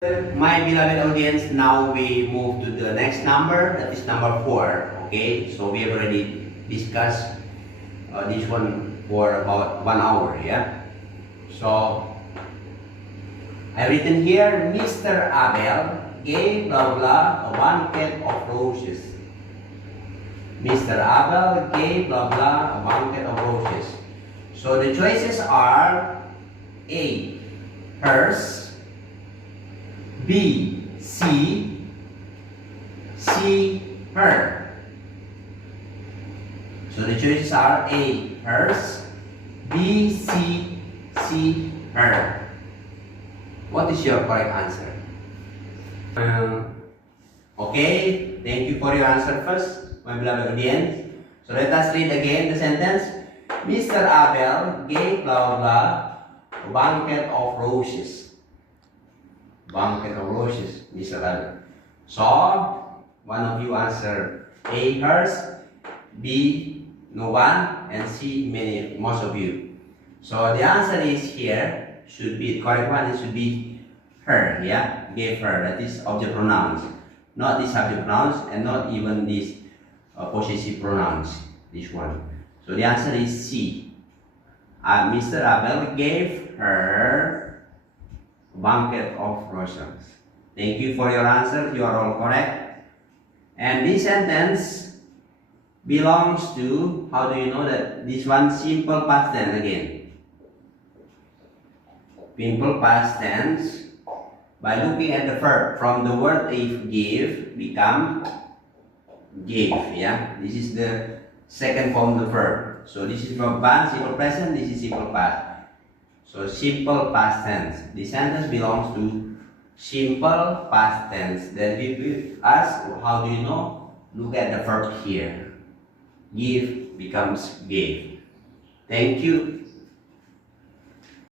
My beloved audience, now we move to the next number, that is number 4. Okay, so we have already discussed this one for about 1 hour. Yeah, so I've written here, Mr. Abel gave blah blah a bouquet of roses. Mr. Abel gave blah blah a bouquet of roses. So the choices are A, hers, B, C, her. So the choices are A, hers, B, C, her. What is your correct answer? Okay, thank you for your answer first, my beloved audience. So let us read again the sentence. Mr. Abel gave blah blah a bouquet of roses. Bouquet of roses, Mr. Abel. So, one of you answer A, hers, B, no one, and C, most of you. So the answer is here, should be, the correct one, it should be her, yeah? Gave her, that is object pronouns. Not the subject pronouns, and not even this possessive pronouns, this one. So the answer is C. Mr. Abel gave her bouquet of roses. Thank you for your answer. You are all correct. And this sentence belongs to, how do you know that this one? Simple past tense again. Simple past tense. By looking at the verb, from the word if give become gave. Yeah, this is the second form of the verb. So this is from past, simple present. This is simple past. So simple past tense. The sentence belongs to simple past tense. Then we ask, how do you know? Look at the verb here. Give becomes gave. Thank you.